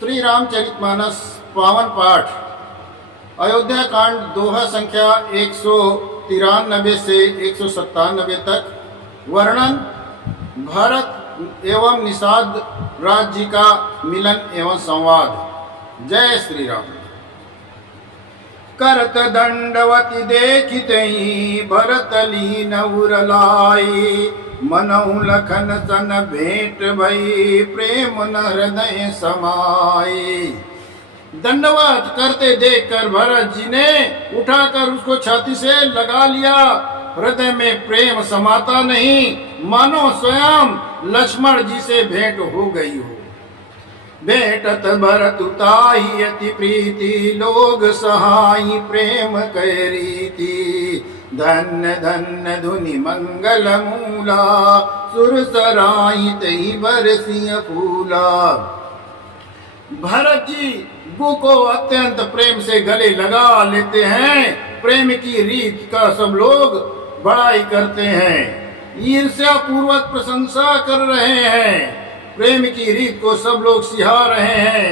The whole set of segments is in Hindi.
श्री रामचरितमानस पावन पाठ अयोध्या कांड दोहा संख्या 193 से 197 तक। वर्णन भरत एवं निषाद राज्य का मिलन एवं संवाद। जय श्री राम। करत दंडवती देखितहि भरत लीन उरलाई, मनहु लखन सन भेंट भई प्रेम न हृदय समाई। दंडवत करते देखकर भरत जी ने उठाकर उसको छाती से लगा लिया। हृदय में प्रेम समाता नहीं, मानो स्वयं लक्ष्मण जी से भेंट हो गई हो। भेंटत भरत ताहि अति प्रीति, लोग सहाई प्रेम कह रीति। धन्य धन्य धुनि मंगल मूला, सुर सराई तहि बरसिय फूला। भरत जी गु को अत्यंत प्रेम से गले लगा लेते हैं। प्रेम की रीत का सब लोग बड़ाई करते हैं, ईर्ष्या पूर्वक प्रशंसा कर रहे हैं। प्रेम की रीत को सब लोग सिहा रहे हैं।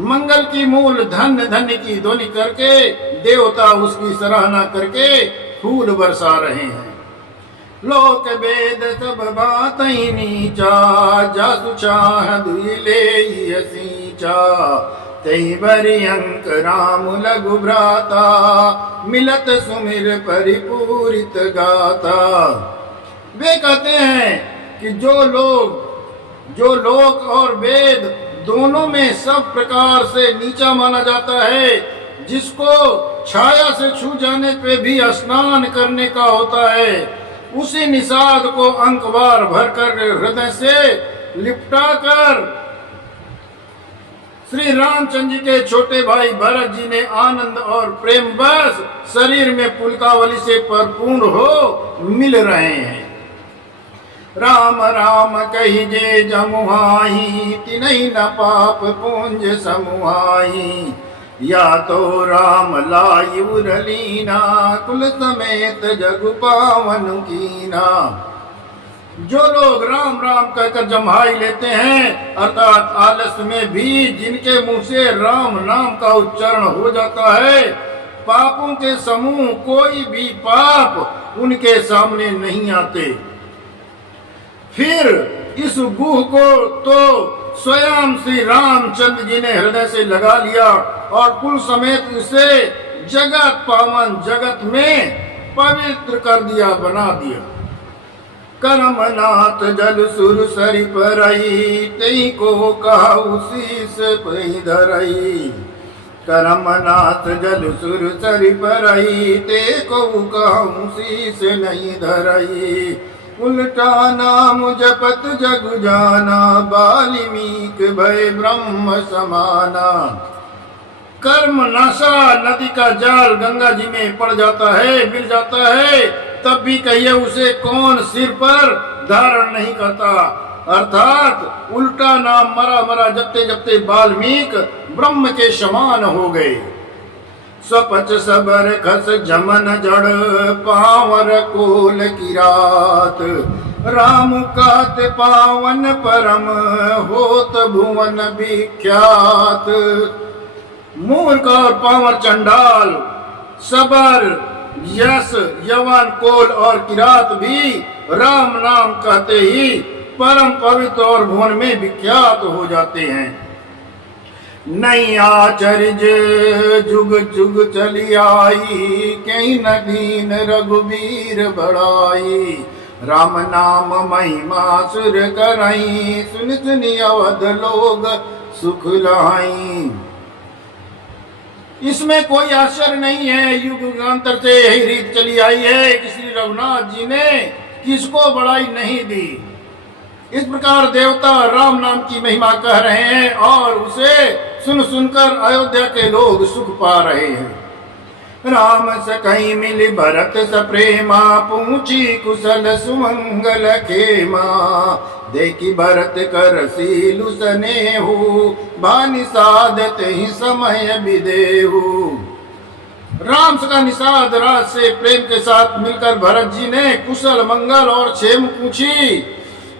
मंगल की मूल धन्य धन्य की ध्वनि करके देवता उसकी सराहना करके फूल बरसा रहे हैं। लोक वेद सब बात ही नीचा, जासु चाह दुई ले सींचा। तई बरि अंक राम लघु भ्राता, मिलत सुमिर परिपूरित गाता। वे कहते हैं कि जो लोक और वेद दोनों में सब प्रकार से नीचा माना जाता है, जिसको छाया से छू जाने पे भी स्नान करने का होता है, उसी निषाद को अंकवार भरकर हृदय से लिपटा कर श्री रामचंद्र जी के छोटे भाई भरत जी ने आनंद और प्रेम बस शरीर में पुलकावली से परिपूर्ण हो मिल रहे हैं। राम राम कहिजे जमुहाई, तिनहि न पाप पुंज समुहाई। या तो राम लाई उरलीना, कुल समेत जग पावन कीना। जो लोग राम राम कहकर जम्हाई लेते हैं, अर्थात आलस्य में भी जिनके मुंह से राम नाम का उच्चारण हो जाता है, पापों के समूह कोई भी पाप उनके सामने नहीं आते। फिर इस गुह को तो स्वयं श्री रामचंद्र जी ने हृदय से लगा लिया और कुल समेत उसे जगत पावन जगत में पवित्र कर दिया, बना दिया। करमनाथ जल सुर सरि परई, तई को कहा शीस पहि धरई। करमनाथ जल सुर सरि परई, ते को कहा शीस नहीं धरई। उल्टा नाम जपत जग जाना, बाल्मीक भय ब्रह्म समाना। कर्म नाशा नदी का जाल गंगा जी में पड़ जाता है, मिल जाता है, तब भी कहिए उसे कौन सिर पर धारण नहीं करता। अर्थात उल्टा नाम मरा मरा जपते जपते वाल्मीकि ब्रह्म के समान हो गए। सपच सबर खस जमन जड़, पावर कोल की रात। राम कात पावन परम, होत भुवन विख्यात। मूर्ख और पावर चंडाल, सबर, यश, यवन, कोल और किरात भी राम नाम कहते ही परम पवित्र और भुवन में विख्यात हो जाते हैं। नहीं आचर्य जुग जुग चली आई, कहीं न दीन रघुबीर बढ़ाई। राम नाम महिमा सुर कराई, सुन सुनी अवध लोग सुख लाई। इसमें कोई आश्चर्य नहीं है, युग युगांतर से यही रीत चली आई है कि श्री रघुनाथ जी ने किसको बढ़ाई नहीं दी। इस प्रकार देवता राम नाम की महिमा कह रहे हैं और उसे सुन सुनकर अयोध्या के लोग सुख पा रहे हैं। राम सखई मिली भरत सप्रेमा, पूछी कुशल सुमंगल खेमा। देखी भरत कर सीलु सनेहु, भानि साधत ही समय विदेहु। राम सका निषाद राज से प्रेम के साथ मिलकर भरत जी ने कुशल मंगल और क्षेम पूछी।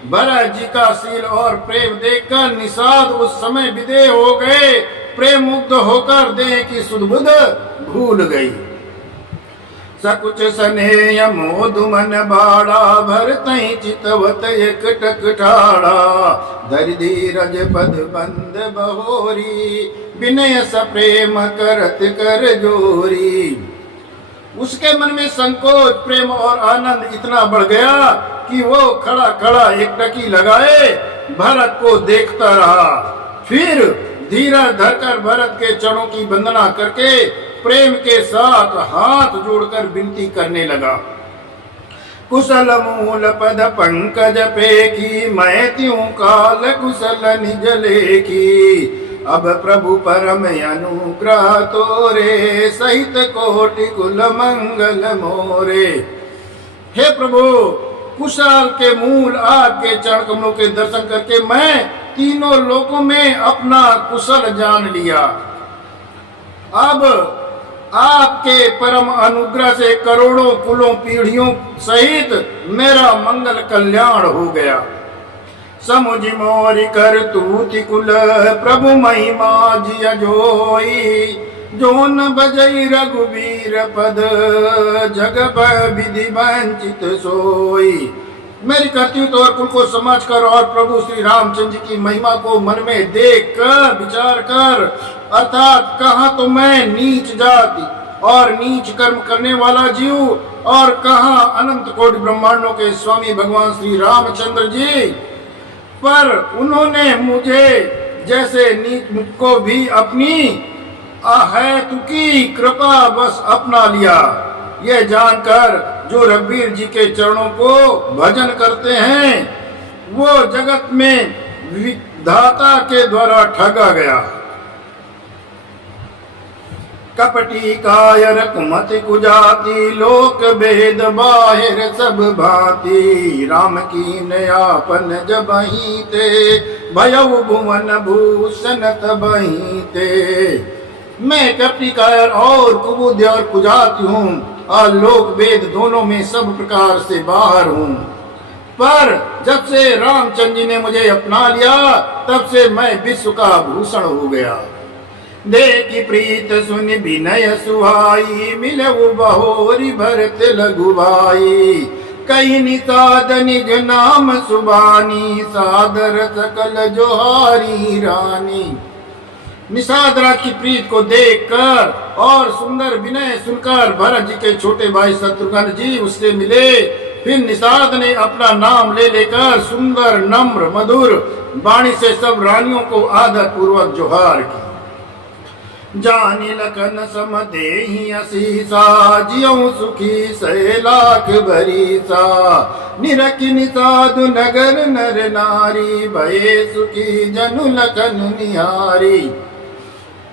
भरत जी का शील और प्रेम देखकर निषाद उस समय विदेह हो गए। प्रेम मुग्ध होकर देह की सुध बुध भूल गई। सकुच स्नेह मोदु मन बाड़ा भरतहि चितवत एक टक ठाड़ा धरि धीरज पद बंद बहोरी विनय स प्रेम करत कर जोरी। उसके मन में संकोच प्रेम और आनंद इतना बढ़ गया कि वो खड़ा खड़ा एक टकी लगाए भरत को देखता रहा। फिर धीरज धरकर भरत के चरणों की वंदना करके प्रेम के साथ हाथ जोड़कर विनती करने लगा। कुशल मूल पद पंकज पेखी मैं त्यों काल कुशल निज लेखी अब प्रभु परम अनुग्रह तोरे सहित कोटि कुल मंगल मोरे। हे प्रभु, कुशल के मूल आपके चरण कमलों के दर्शन करके मैं तीनों लोकों में अपना कुशल जान लिया। अब आपके परम अनुग्रह से करोड़ों कुलों पीढ़ियों सहित मेरा मंगल कल्याण हो गया। समुझ मोरि कर तूति कुल प्रभु महिमा जिय जोई जोन बजई रघुबीर पद जग विधि वंचित सोई। मेरी कर्तव्य और कुल को समझकर और प्रभु श्री रामचंद्र जी की महिमा को मन में देख कर विचार कर, अर्थात कहाँ तो मैं नीच जाति और नीच कर्म करने वाला जीव और कहाँ अनंत कोटि ब्रह्मांडों के स्वामी भगवान श्री रामचंद्र जी, पर उन्होंने मुझे जैसे नीच मुझको भी अपनी अहेतुकी कृपा बस अपना लिया। यह जानकर जो रघुवीर जी के चरणों को भजन करते हैं वो जगत में विधाता के द्वारा ठगा गया। कपटी कायर कुमति कुजाति लोक भेद बाहिर सब भांति राम की नयापन जबही ते भयउ भुवन भूषण तबही ते। मैं कपटी कायर और कुबुद्ध और कुजाति हूँ और लोक भेद दोनों में सब प्रकार से बाहर हूँ, पर जब से रामचंद्र जी ने मुझे अपना लिया तब से मैं विश्व का भूषण हो गया। देखी प्रीत सुन विनय सुहाई मिलऊ बहोरी भरत लघुबाई कई निषाद निज नाम सुबानी सादर सकल जोहारी रानी। निषाद राज की प्रीत को देखकर और सुंदर विनय सुनकर भरत जी के छोटे भाई शत्रुघ्न जी उससे मिले। फिर निषाद ने अपना नाम ले लेकर सुंदर नम्र मधुर वाणी से सब रानियों को आदर पूर्वक जोहार की। जानी लखन सम देहि असीसा जियऊ सुखी सै लाख भरीसा निरखि निषादु नगर नर नारी भये सुखी जनु लखन निहारी।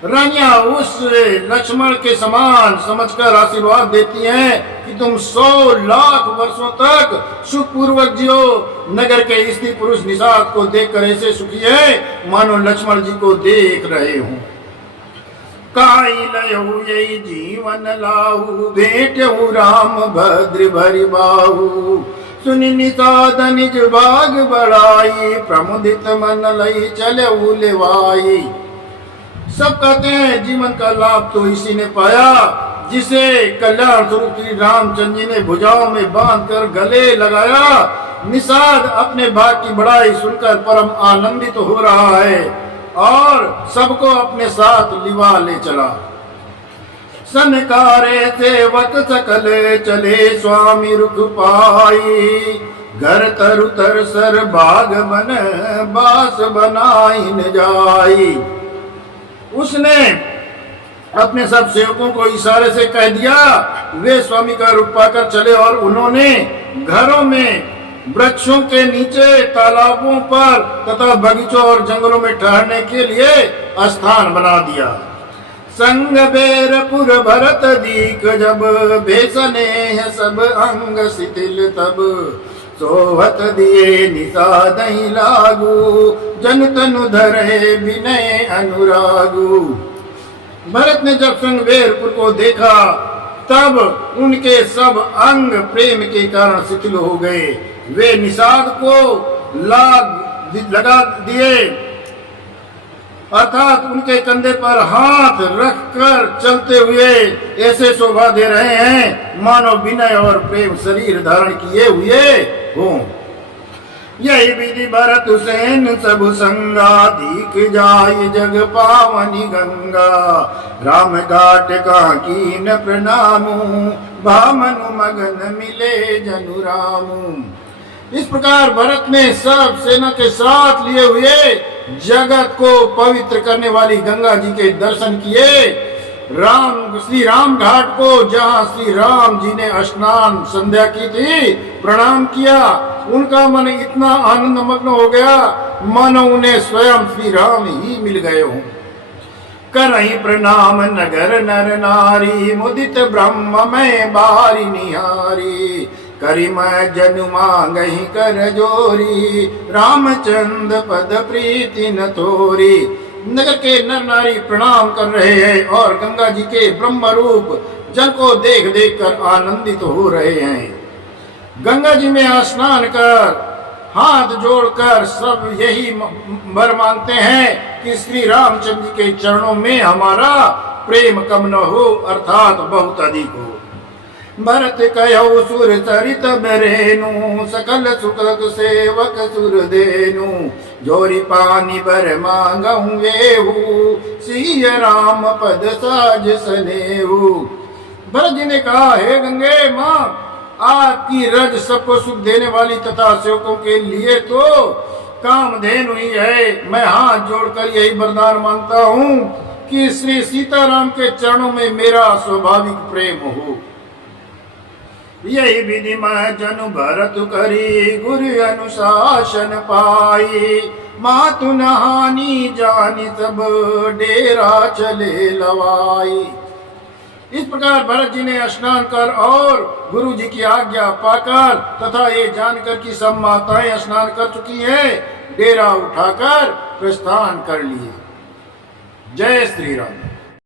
रानियां उस लक्ष्मण के समान समझकर आशीर्वाद देती हैं कि तुम 100 लाख वर्षों तक सुखपूर्वक जियो। नगर के स्त्री पुरुष निषाद को देखकर ऐसे सुखी है मानो लक्ष्मण जी को देख रहे हों। काई लयहु यही जीवन लाहु भेटहु राम भद्र भरि बाहु सुनि निषाद निज भाग बढ़ाई प्रमुदित मन लई चलऊ लेवाई। सब कहते हैं जीवन का लाभ तो इसी ने पाया जिसे कल्याण स्वरूप श्री रामचंद्र जी ने भुजाओं में बांध कर गले लगाया। निषाद अपने भाग की बढ़ाई सुनकर परम आनंदित हो रहा है और सबको अपने साथ लिवा ले चला। सनकारे सेवक सकल चले स्वामी रुख पाई घर तरु तर सर बाग बन बास बनाई न जाई। उसने अपने सब सेवकों को इशारे से कह दिया वे स्वामी का रूप पाकर चले और उन्होंने घरों में वृक्षों के नीचे तालाबों पर तथा बगीचों और जंगलों में ठहरने के लिए स्थान बना दिया। संग बेरपुर भरत दीक जब भेसने सब अंग शिथिल तब सोहत दिए निषाद लागू जन तनु धरे विनय अनुरागू। भरत ने जब संगवेरपुर को देखा तब उनके सब अंग प्रेम के कारण शिथिल हो गए। वे निषाद को लगा दिए, अर्थात उनके कंधे पर हाथ रखकर चलते हुए ऐसे शोभा दे रहे हैं मानो विनय और प्रेम शरीर धारण किए हुए हों। यही विधि भरत हुसैन सब संगा, दीख जाय जग पावनी गंगा। राम घाट का कीन प्रणामू, भामनु मगन मिले जनु रामू। इस प्रकार भरत ने सब सेना के साथ लिए हुए जगत को पवित्र करने वाली गंगा जी के दर्शन किए। श्री राम घाट को, जहाँ श्री राम जी ने स्नान संध्या की थी, प्रणाम किया। उनका मन इतना आनंद मग्न हो गया मानो उन्हें स्वयं श्री राम ही मिल गए हों। करहि प्रणाम नगर नर नारी, मुदित ब्रह्म में बारी निहारी। करि मैं जनु मांगहि कर जोरी, रामचंद्र पद प्रीति न तोरी। नगर के नर नारी प्रणाम कर रहे हैं और गंगा जी के ब्रह्म रूप जल को देख देख कर आनंदित हो रहे हैं। गंगा जी में स्नान कर हाथ जोड़कर सब यही वर मांगते हैं कि श्री रामचंद्र जी के चरणों में हमारा प्रेम कम न हो, अर्थात बहुत अधिक हो। भरत कहो सुर चरित बरेनु, सकल सुकृत सेवक सुर देनु। जोरी पानी बर मांगहु वेहु, सिय राम पद साज सनेहु। भरत जी ने कहा, हे गंगे माँ, आपकी रज सबको सुख देने वाली तथा सेवकों के लिए तो कामधेनु ही है। मैं हाथ जोड़कर यही वरदान मांगता हूँ कि श्री सीताराम के चरणों में मेरा स्वाभाविक प्रेम हो। यही विधि मैं जनु भरत करी, गुरु अनुशासन पाई। मातु नहानी जानी सब, डेरा चले लवाई। इस प्रकार भरत जी ने स्नान कर और गुरु जी की आज्ञा पाकर तथा ये जानकर कि सब माताएं स्नान कर चुकी हैं, डेरा उठाकर प्रस्थान कर लिए। जय श्री राम।